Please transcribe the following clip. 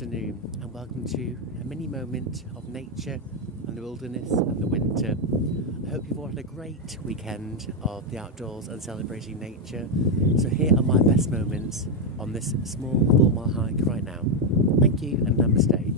afternoon and welcome to a mini moment of nature and the wilderness and the winter. I hope you've all had a great weekend of the outdoors and celebrating nature. So here are my best moments on this small 4 mile hike right now. Thank you and namaste.